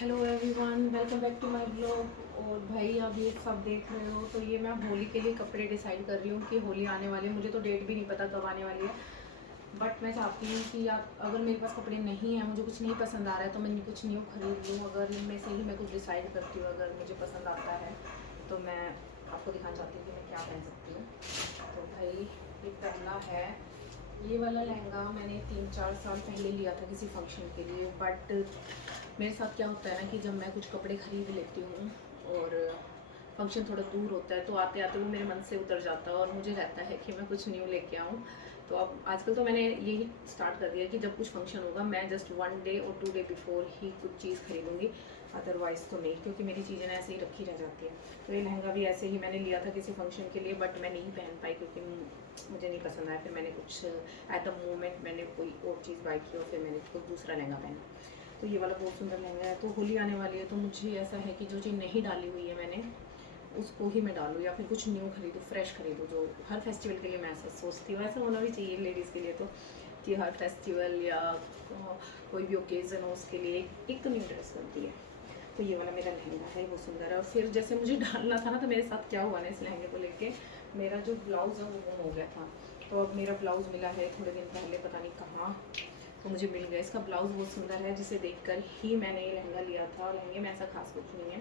Hello everyone, welcome back to my blog. और भाई आप ये सब देख रहे हो तो ये मैं होली के लिए कपड़े डिसाइड कर रही हूँ कि होली आने वाली है। मुझे तो डेट भी नहीं पता कब आने वाली है, बट मैं चाहती हूँ कि आप अगर मेरे पास कपड़े नहीं हैं, मुझे कुछ नहीं पसंद आ रहा है तो मैं कुछ न्यू खरीद लूँ। अगर इनमें से ही मैं कुछ डिसाइड करती हूँ, अगर मुझे पसंद आता है तो मैं आपको दिखाना चाहती हूँ कि मैं क्या पहन सकती हूँ। तो भाई ये पहला है, ये वाला लहंगा मैंने 3-4 साल पहले लिया था किसी फंक्शन के लिए। बट मेरे साथ क्या होता है ना कि जब मैं कुछ कपड़े ख़रीद लेती हूँ और फंक्शन थोड़ा दूर होता है तो आते आते वो मेरे मन से उतर जाता है और मुझे रहता है कि मैं कुछ न्यू लेके आऊँ। तो अब आजकल तो मैंने यही स्टार्ट कर दिया कि जब कुछ फंक्शन होगा मैं जस्ट 1 डे और 2 डे बिफोर ही कुछ चीज़ खरीदूँगी, अदरवाइज़ तो नहीं, क्योंकि मेरी चीज़ें ना ऐसे ही रखी रह जाती है। तो ये लहंगा भी ऐसे ही मैंने लिया था किसी फंक्शन के लिए, बट मैं नहीं पहन पाई क्योंकि मुझे नहीं पसंद आया। फिर मैंने कुछ एट द मोमेंट मैंने कोई और चीज़ बाई की और फिर मैंने कोई दूसरा लहंगा पहना। तो ये वाला बहुत सुंदर लहंगा है। तो होली आने वाली है तो मुझे ऐसा है कि जो चीज़ नहीं डाली हुई है मैंने उसको ही मैं डालूँ या फिर कुछ न्यू खरीदूँ, फ्रेश खरीदूँ। जो हर फेस्टिवल के लिए मैं ऐसा सोचती हूँ, ऐसा होना भी चाहिए लेडीज़ के लिए तो, कि हर फेस्टिवल या कोई भी ओकेज़न हो उसके लिए एक तो न्यू ड्रेस बनती है। तो ये वाला मेरा लहंगा है, वो सुंदर है। और फिर जैसे मुझे डालना था ना, तो मेरे साथ क्या हुआ ना इस लहंगे को लेके, मेरा जो ब्लाउज़ है वो गुम हो गया था। तो अब मेरा ब्लाउज़ मिला है थोड़े दिन पहले, पता नहीं कहाँ, तो मुझे मिल गया। इसका ब्लाउज़ बहुत सुंदर है, जिसे देखकर ही मैंने ये लहंगा लिया था। लहंगे में ऐसा खास कुछ नहीं है,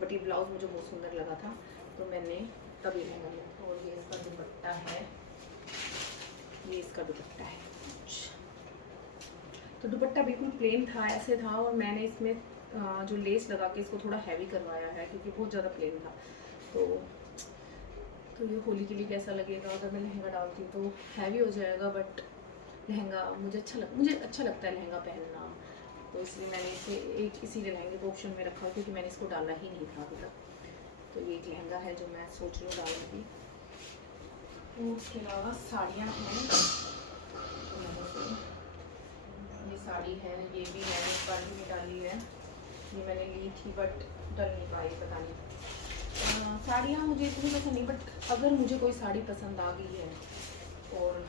बट ये ब्लाउज़ मुझे बहुत सुंदर लगा था तो मैंने तब ये लहंगा लिया। और ये इसका दुपट्टा है, ये इसका दुपट्टा है। तो दुपट्टा बिल्कुल प्लेन था, ऐसे था, और मैंने इसमें जो लेस लगा के इसको थोड़ा हैवी करवाया है क्योंकि बहुत ज़्यादा प्लेन था। तो ये होली के लिए कैसा लगेगा अगर मैं लहंगा डालती हूँ, तो हैवी हो जाएगा। बट लहंगा मुझे अच्छा लगता है लहंगा पहनना, तो इसलिए मैंने इसे एक इसीलिए लहंगे को ऑप्शन में रखा क्योंकि मैंने इसको डाला ही नहीं था अभी तक। तो ये एक लहंगा है जो मैं सोच रही हूँ डालूँगी। तो उसके अलावा साड़ियाँ हैं, ये साड़ी है, ये भी मैंने इस बार भी नहीं डाली है, ये मैंने ली थी बट डल नहीं पाई, पता नहीं। साड़ियाँ मुझे इतनी पसंद नहीं, बट अगर मुझे कोई साड़ी पसंद आ गई है और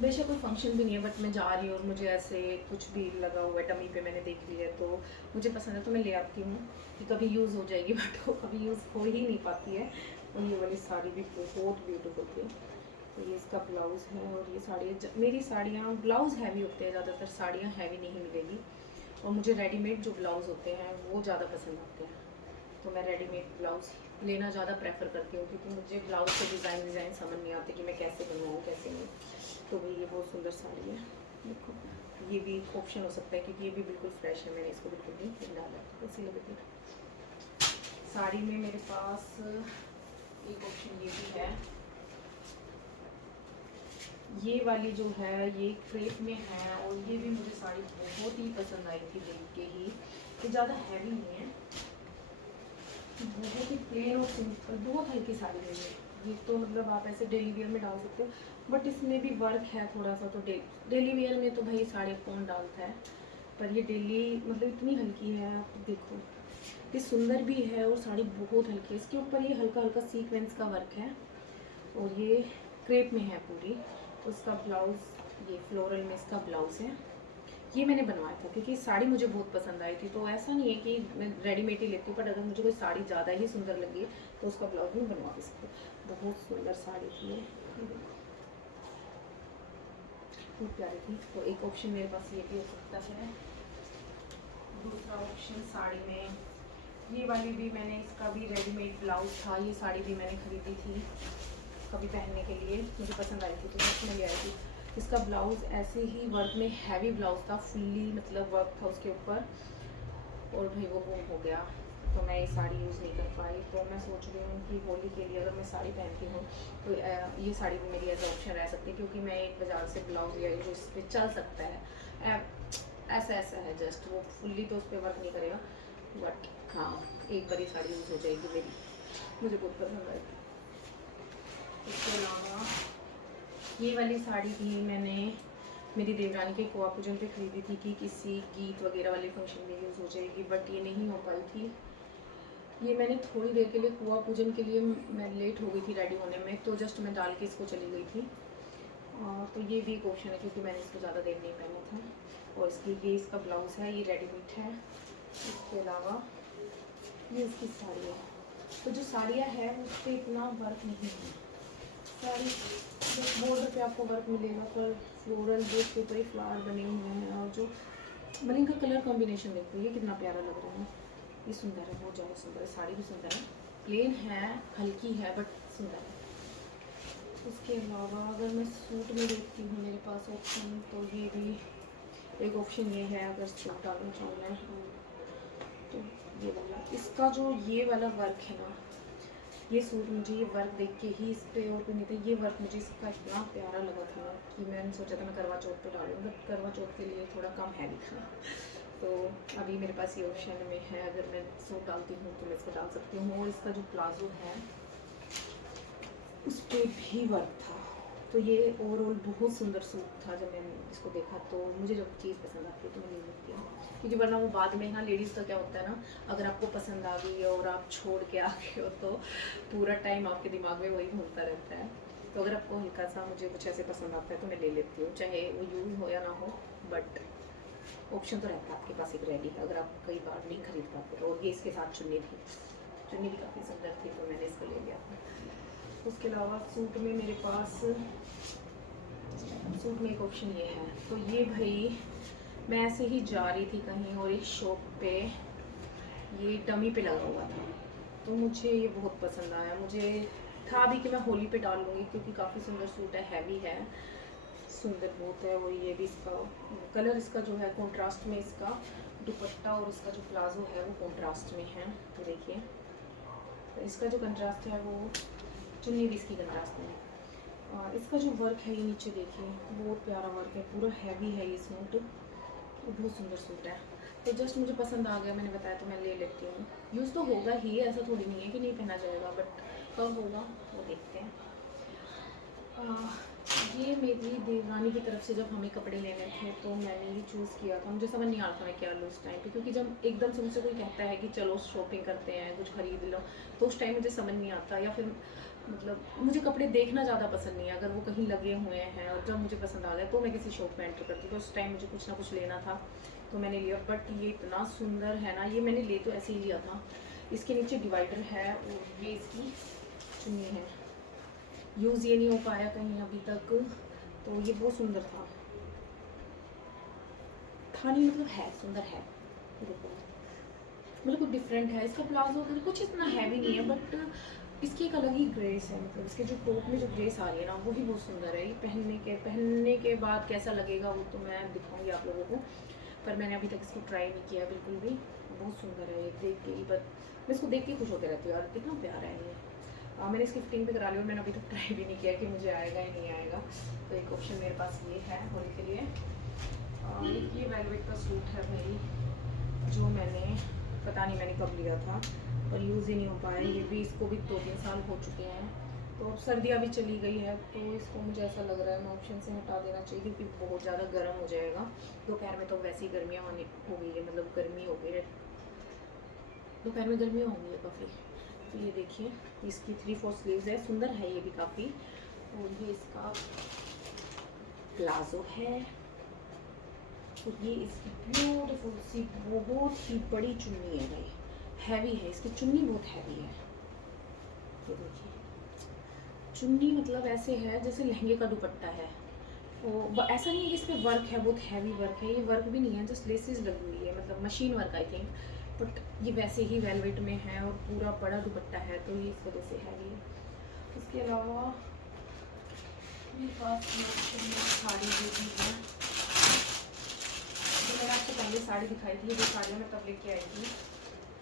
बेशक कोई फंक्शन भी नहीं है बट मैं जा रही हूँ और मुझे ऐसे कुछ भी लगा हुआ है, डमी पे मैंने देख लिया है तो मुझे पसंद है तो मैं ले आती हूँ कि कभी यूज़ हो जाएगी, बट वो कभी यूज़ हो ही नहीं पाती है। और ये वाली साड़ी भी बहुत ब्यूटीफुल थी। तो ये इसका ब्लाउज़ है, और ये साड़ी मेरी साड़ियाँ ब्लाउज़ हैवी होते हैं, ज़्यादातर साड़ियाँ हैवी नहीं मिलेगी। और मुझे रेडीमेड जो ब्लाउज़ होते हैं वो ज़्यादा पसंद आते हैं, तो मैं रेडीमेड ब्लाउज़ लेना ज़्यादा प्रेफर करती हूँ क्योंकि मुझे ब्लाउज़ के डिज़ाइन समझ नहीं आते कि मैं कैसे बनवाऊँ कैसे नहीं। तो भाई ये बहुत सुंदर साड़ी है, देखो ये भी ऑप्शन हो सकता है क्योंकि ये भी बिल्कुल फ्रेश है, मैंने इसको बिल्कुल नहीं डाला कैसी लगी। साड़ी में मेरे पास एक ऑप्शन ये भी है, ये वाली जो है ये क्रेप में है, और ये भी मुझे साड़ी बहुत ही पसंद आई थी देख के ही। ये ज़्यादा हैवी नहीं है, बहुत ही प्लेन और सिंपल, बहुत हल्की साड़ी है ये तो मतलब आप ऐसे डेली वेयर में डाल सकते हो, बट इसमें भी वर्क है थोड़ा सा। तो डेली वेयर में तो भाई साड़ी कौन डालता है, पर ये डेली मतलब इतनी हल्की है, आप देखो ये सुंदर भी है और साड़ी बहुत हल्की है। इसके ऊपर ये हल्का हल्का सीक्वेंस का वर्क है और ये क्रेप में है पूरी। उसका ब्लाउज़ ये फ्लोरल में इसका ब्लाउज़ है, ये मैंने बनवाया था क्योंकि साड़ी मुझे बहुत पसंद आई थी। तो ऐसा नहीं है कि मैं रेडीमेड ही लेती हूँ, बट अगर मुझे कोई साड़ी ज़्यादा ही सुंदर लगी तो उसका ब्लाउज मैं बनवा भी सकती हूँ। बहुत सुंदर साड़ी थी ये, बहुत प्यारी थी। तो एक ऑप्शन मेरे पास ये भी हो सकता है। दूसरा ऑप्शन साड़ी में ये वाली भी मैंने, इसका भी रेडीमेड ब्लाउज था, ये साड़ी भी मैंने खरीदी थी कभी पहनने के लिए, मुझे पसंद आई थी तो मैं इसमें ले आई थी। इसका ब्लाउज़ ऐसे ही वर्क में हैवी ब्लाउज़ था, फुल्ली मतलब वर्क था उसके ऊपर, और भाई वो गुम हो गया तो मैं ये साड़ी यूज़ नहीं कर पाई। तो मैं सोच रही हूँ कि होली के लिए अगर मैं साड़ी पहनती हूँ तो ये साड़ी भी मेरी एज ऑप्शन रह सकती है, क्योंकि मैं एक बाज़ार से ब्लाउज़ लिया जो इस पर चल सकता है, ऐसा ऐसा है जस्ट, वो फुल्ली तो उस पर वर्क नहीं करेगा, बट हाँ एक बार ये साड़ी यूज़ हो जाएगी मेरी, मुझे बहुत पसंद आएगी। इसके अलावा ये वाली साड़ी भी मैंने मेरी देवरानी के कुआ पूजन पे खरीदी थी कि किसी गीत वगैरह वाले फंक्शन में यूज़ हो जाएगी, बट ये नहीं हो पाई थी। ये मैंने थोड़ी देर के लिए कुआ पूजन के लिए, मैं लेट हो गई थी रेडी होने में, तो जस्ट मैं डाल के इसको चली गई थी। तो ये भी एक ऑप्शन है क्योंकि मैंने इसको ज़्यादा देर नहीं पहना था। और इसकी ये इसका ब्लाउज़ है, ये रेडीमेड है, इसके अलावा ये इसकी साड़ी है। तो जो साड़ियाँ हैं उस पर इतना वर्क नहीं है। साड़ी बॉर्डर पे आपको वर्क मिलेगा, पर फ्लोरल जो उसके ऊपर ही फ्लावर बने हुए हैं। और जो मतलब इनका कलर कॉम्बिनेशन देखो, ये कितना प्यारा लग रहा है। ये सुंदर है, बहुत ज़्यादा सुंदर है। साड़ी भी सुंदर है, प्लेन है, हल्की है, बट सुंदर है। इसके अलावा अगर मैं सूट में देखती हूँ मेरे पास ऑप्शन, तो ये भी एक ऑप्शन ये है। अगर सूट डालना चाहूँ मैं तो ये वाला, इसका जो ये वाला वर्क है ना, ये सूट मुझे ये वर्क देख के ही इस पर और कोई नहीं था, ये वर्क मुझे इसका इतना प्यारा लगा था कि मैंने सोचा था मैं करवा चौथ पे डालूँ, बट करवा चौथ के लिए थोड़ा कम हैवी था। तो अभी मेरे पास ये ऑप्शन में है, अगर मैं सूट डालती हूँ तो मैं इसको डाल सकती हूँ। और इसका जो प्लाजो है उस पर भी वर्क था। तो ये ओवरऑल बहुत सुंदर सूट था। जब मैंने इसको देखा तो मुझे जब चीज़ पसंद आती है तो मैं ले लेती हूँ, क्योंकि वरना वो बाद में ना, लेडीज़ का क्या होता है ना, अगर आपको पसंद आ गई और आप छोड़ के आ गए हो तो पूरा टाइम आपके दिमाग में वही घूमता रहता है। तो अगर आपको हल्का सा मुझे कुछ ऐसे पसंद आता है तो मैं ले लेती हूँ, चाहे वो यूज़ हो या ना हो, बट ऑप्शन तो रहता है आपके पास एक रेडी, अगर आप कई बार नहीं खरीद पाते। और ये इसके साथ चुन्नी थी, चुन्नी भी काफ़ी सुंदर थी, तो मैंने इसको ले लिया था। उसके अलावा सूट में मेरे पास, सूट में एक ऑप्शन ये है। तो ये भाई मैं ऐसे ही जा रही थी कहीं और एक शॉप पे ये डमी पे लगा हुआ था, तो मुझे ये बहुत पसंद आया। मुझे था भी कि मैं होली पे डाल लूँगी, क्योंकि काफ़ी सुंदर सूट है, हैवी है, सुंदर बहुत है। और ये भी इसका कलर, इसका जो है कॉन्ट्रास्ट में, इसका दुपट्टा और इसका जो प्लाजो है वो कॉन्ट्रास्ट में है। तो देखिए, तो इसका जो कंट्रास्ट है वो चुन्नी भी इसकी कंट्रास्ट में। इसका जो वर्क है ये नीचे देखिए, बहुत प्यारा वर्क है, पूरा हैवी है ये सूट, बहुत सुंदर सूट है। तो जस्ट मुझे पसंद आ गया, मैंने बताया तो मैं ले लेती हूँ। यूज़ तो होगा ही, ऐसा थोड़ी नहीं है कि नहीं पहना जाएगा, बट कब होगा वो देखते हैं। ये मेरी देवरानी की तरफ से जब हमें कपड़े लेने थे तो मैंने ये चूज़ किया था। मुझे समझ नहीं आ रहा था मैं क्या लूँ उस टाइम पे, क्योंकि जब एकदम से मुझसे कोई कहता है कि चलो शॉपिंग करते हैं, कुछ खरीद लो, तो उस टाइम मुझे समझ नहीं आता। या फिर मतलब मुझे कपड़े देखना ज़्यादा पसंद नहीं है, अगर वो कहीं लगे हुए हैं और जब मुझे पसंद आ गया तो मैं किसी शॉप में एंटर करती हूँ। तो उस टाइम मुझे कुछ ना कुछ लेना था तो मैंने लिया। बट ये इतना सुंदर है ना, ये मैंने ले तो ऐसे ही लिया था। इसके नीचे डिवाइडर है और ये इसकी चुन्नी है। यूज़ ये नहीं हो पाया कहीं अभी तक, तो ये बहुत सुंदर था नहीं, मतलब है सुंदर है। देखो मतलब कुछ डिफरेंट है। इसका प्लाजो कुछ इतना हैवी नहीं है, बट इसकी एक अलग ही ग्रेस है। मतलब इसके जो टॉप में जो ग्रेस आ रही है ना, वो ही बहुत सुंदर है। ये पहनने के बाद कैसा लगेगा वो तो मैं दिखाऊंगी आप लोगों को, पर मैंने अभी तक इसको ट्राई नहीं किया बिल्कुल भी। बहुत सुंदर है ये देख के ही, बस मैं इसको देख के खुश होते रहती हूँ यार, कितना प्यारा है ये। मैंने इसकी फिटिंग भी करा ली और मैंने अभी तक ट्राई भी नहीं किया कि मुझे आएगा या नहीं आएगा। तो एक ऑप्शन मेरे पास ये है होली के लिए। ये वेलवेट का सूट है भाई, जो मैंने पता नहीं मैंने कब लिया था, पर यूज़ ही नहीं हो पाया। ये भी, इसको भी 2-3 साल हो चुके हैं। तो अब सर्दियाँ भी चली गई है, तो इसको मुझे ऐसा लग रहा है मैं ऑप्शन से हटा देना चाहिए, क्योंकि बहुत ज़्यादा गर्म हो जाएगा। दोपहर में तो वैसी गर्मियाँ हो गई है, मतलब गर्मी हो गई है, दोपहर में गर्मियाँ होंगी है काफ़ी। तो ये देखिए, इसकी 3/4 स्लीव्स है, सुंदर है ये भी काफ़ी। और ये इसका प्लाजो है, तो ये इसकी ब्यूटीफुल सी बहुत ही बड़ी चुन्नी है भाई, हैवी है, इसकी चुन्नी बहुत हैवी है। ये देखिए चुन्नी मतलब ऐसे है जैसे लहंगे का दुपट्टा है। वो ऐसा नहीं है कि इस पर वर्क है, बहुत हैवी वर्क है, ये वर्क भी नहीं है, जस्ट लेसेस लगी हुई है, मतलब machine work I think. But ये वैसे ही वेलवेट में है और पूरा बड़ा दुपट्टा है, तो ये इस वजह से हैवी है। इसके अलावा मेरे पास साड़ी जो भी है, तो मैंने आपको पहले साड़ी दिखाई थी, ये जो साड़ियाँ मैं तब लेके आई थी,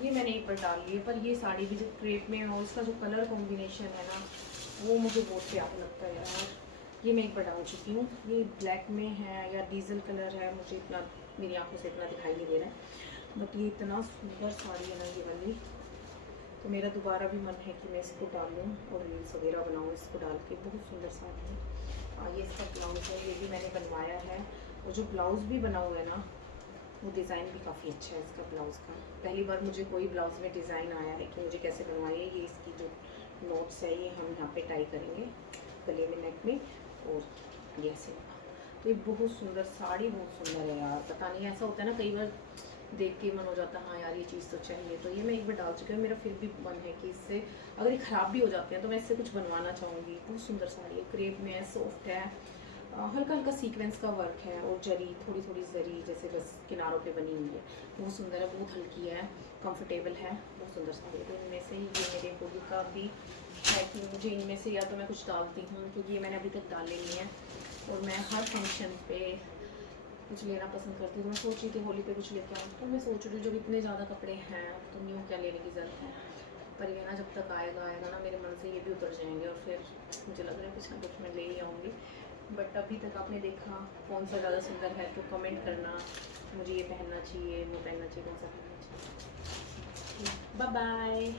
ये मैंने एक बार डाल ली है। पर ये साड़ी भी जो क्रेप में है और इसका जो कलर कॉम्बिनेशन है ना, वो मुझे बहुत प्यारा लगता है यार। ये मैं एक बार डाल चुकी हूँ, ये ब्लैक में है या डीजल कलर है, मुझे इतना मेरी आंखों से इतना दिखाई नहीं दे रहा है, बट ये इतना सुंदर साड़ी है ना ये वाली। तो मेरा दोबारा भी मन है कि मैं इसको डालूँ और रील्स वगैरह बनाऊँ इसको डाल के, बहुत सुंदर साड़ी है। ये इसका ब्लाउज है, ये भी मैंने बनवाया है, और जो ब्लाउज़ भी बना हुआ है ना, वो डिज़ाइन भी काफ़ी अच्छा है इसका ब्लाउज़ का। पहली बार मुझे कोई ब्लाउज़ में डिज़ाइन आया है कि मुझे कैसे बनवाइए। ये इसकी जो नोट्स है ये हम यहाँ पे टाई करेंगे गले में, नेक में, और ये ऐसे। तो ये बहुत सुंदर साड़ी, बहुत सुंदर है यार। पता नहीं ऐसा होता है ना कई बार देख के मन हो जाता है हाँ यार ये चीज़ तो चाहिए। तो ये मैं एक बार डाल चुकी हूँ, मेरा फिर भी मन है कि इससे अगर ये ख़राब भी हो जाते हैं तो मैं इससे कुछ बनवाना चाहूँगी। बहुत सुंदर साड़ी है, क्रेप में है, सॉफ्ट है, हल्का हल्का सीक्वेंस का वर्क है और जरी थोड़ी थोड़ी जरी जैसे बस किनारों पे बनी हुई है। बहुत सुंदर है, बहुत हल्की है, कंफर्टेबल है, बहुत सुंदर साड़ी है। तो इनमें से ये मेरे होली का भी है कि मुझे इनमें से या तो मैं कुछ डालती हूँ, क्योंकि ये मैंने अभी तक डाले नहीं है और मैं हर फंक्शन पे कुछ लेना पसंद करती हूँ। तो मैं सोच रही थी होली पे कुछ लेके आऊँ, तो मैं सोच रही हूँ जब इतने ज़्यादा कपड़े हैं तो न्यू क्या लेने की ज़रूरत है। पर ये ना जब तक आएगा ना मेरे मन से ये भी उतर जाएंगे और फिर मुझे लग रहा है कुछ ना कुछ मैं ले ही आऊँगी। बट अभी तक आपने देखा कौन सा ज़्यादा सुंदर है तो कमेंट करना, मुझे ये पहनना चाहिए, वो पहनना चाहिए, कौन सा पहनना चाहिए। Bye bye.